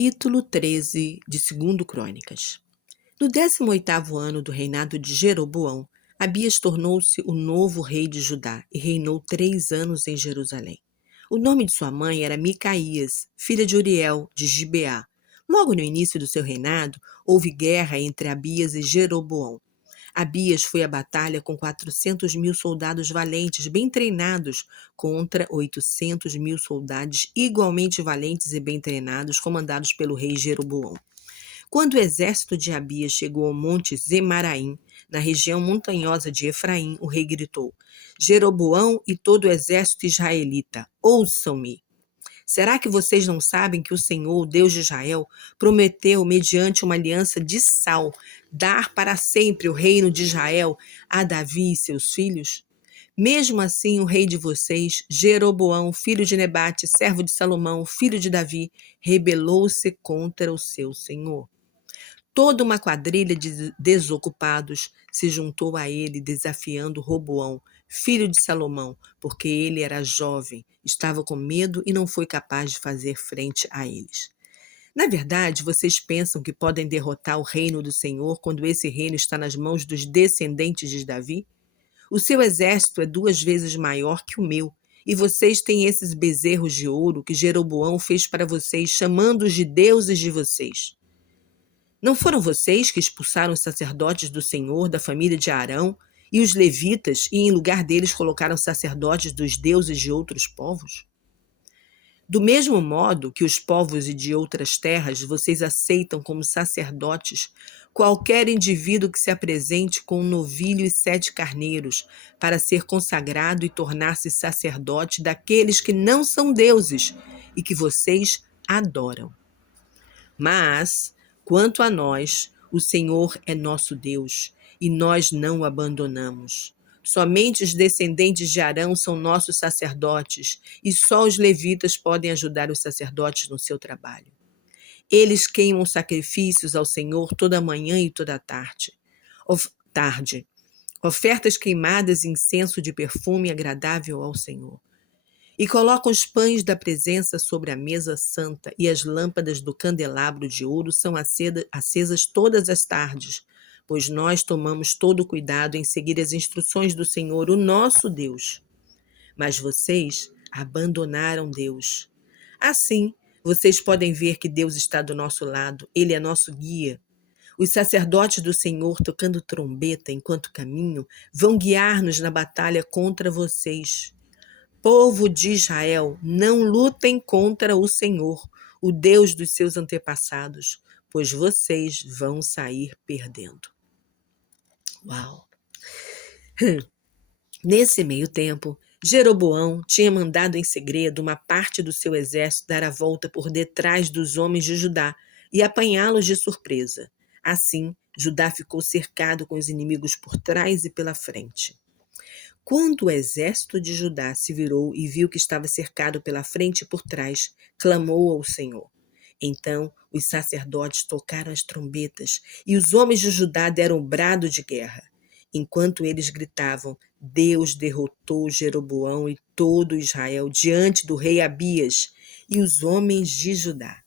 Capítulo 13 de 2 Crônicas. No 18º ano do reinado de Jeroboão, Abias tornou-se o novo rei de Judá e reinou 3 anos em Jerusalém. O nome de sua mãe era Micaías, filha de Uriel, de Gibeá. Logo no início do seu reinado, houve guerra entre Abias e Jeroboão. Abias foi à batalha com 400.000 soldados valentes, bem treinados, contra 800.000 soldados igualmente valentes e bem treinados, comandados pelo rei Jeroboão. Quando o exército de Abias chegou ao monte Zemaraim, na região montanhosa de Efraim, o rei gritou: Jeroboão e todo o exército israelita, ouçam-me! Será que vocês não sabem que o Senhor, o Deus de Israel, prometeu, mediante uma aliança de sal, dar para sempre o reino de Israel a Davi e seus filhos? Mesmo assim, o rei de vocês, Jeroboão, filho de Nebate, servo de Salomão, filho de Davi, rebelou-se contra o seu senhor. Toda uma quadrilha de desocupados se juntou a ele, desafiando Roboão, filho de Salomão, porque ele era jovem, estava com medo e não foi capaz de fazer frente a eles. Na verdade, vocês pensam que podem derrotar o reino do Senhor quando esse reino está nas mãos dos descendentes de Davi? O seu exército é 2 vezes maior que o meu, e vocês têm esses bezerros de ouro que Jeroboão fez para vocês, chamando-os de deuses de vocês. Não foram vocês que expulsaram os sacerdotes do Senhor da família de Arão e os levitas, e em lugar deles colocaram sacerdotes dos deuses de outros povos? Do mesmo modo que os povos e de outras terras vocês aceitam como sacerdotes qualquer indivíduo que se apresente com um novilho e 7 carneiros para ser consagrado e tornar-se sacerdote daqueles que não são deuses e que vocês adoram. Mas, quanto a nós, o Senhor é nosso Deus, e nós não o abandonamos. Somente os descendentes de Arão são nossos sacerdotes, e só os levitas podem ajudar os sacerdotes no seu trabalho. Eles queimam sacrifícios ao Senhor toda manhã e toda tarde. Ofertas queimadas e incenso de perfume agradável ao Senhor. E colocam os pães da presença sobre a mesa santa, e as lâmpadas do candelabro de ouro são acesas todas as tardes, pois nós tomamos todo o cuidado em seguir as instruções do Senhor, o nosso Deus. Mas vocês abandonaram Deus. Assim, vocês podem ver que Deus está do nosso lado, Ele é nosso guia. Os sacerdotes do Senhor, tocando trombeta enquanto caminham, vão guiar-nos na batalha contra vocês. Povo de Israel, não lutem contra o Senhor, o Deus dos seus antepassados, pois vocês vão sair perdendo. Uau! Nesse meio tempo, Jeroboão tinha mandado em segredo uma parte do seu exército dar a volta por detrás dos homens de Judá e apanhá-los de surpresa. Assim, Judá ficou cercado com os inimigos por trás e pela frente. Quando o exército de Judá se virou e viu que estava cercado pela frente e por trás, clamou ao Senhor. Então os sacerdotes tocaram as trombetas e os homens de Judá deram um brado de guerra. Enquanto eles gritavam, Deus derrotou Jeroboão e todo Israel diante do rei Abias e os homens de Judá.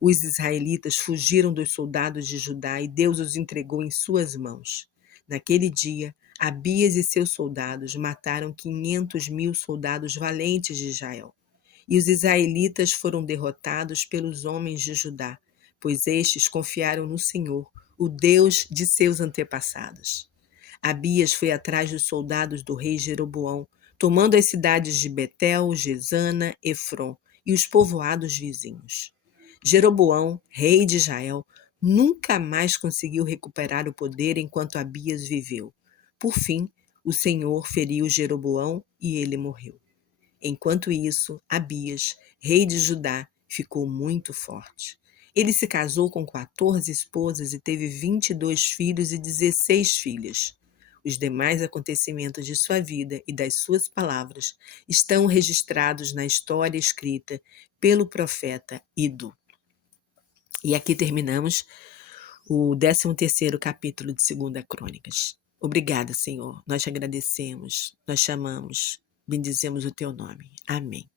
Os israelitas fugiram dos soldados de Judá e Deus os entregou em suas mãos. Naquele dia, Abias e seus soldados mataram 500.000 soldados valentes de Israel. E os israelitas foram derrotados pelos homens de Judá, pois estes confiaram no Senhor, o Deus de seus antepassados. Abias foi atrás dos soldados do rei Jeroboão, tomando as cidades de Betel, Gesana, Efron e os povoados vizinhos. Jeroboão, rei de Israel, nunca mais conseguiu recuperar o poder enquanto Abias viveu. Por fim, o Senhor feriu Jeroboão e ele morreu. Enquanto isso, Abias, rei de Judá, ficou muito forte. Ele se casou com 14 esposas e teve 22 filhos e 16 filhas. Os demais acontecimentos de sua vida e das suas palavras estão registrados na história escrita pelo profeta Ido. E aqui terminamos o 13º capítulo de 2 Crônicas. Obrigada, Senhor. Nós te agradecemos, nós chamamos, bendizemos o teu nome. Amém.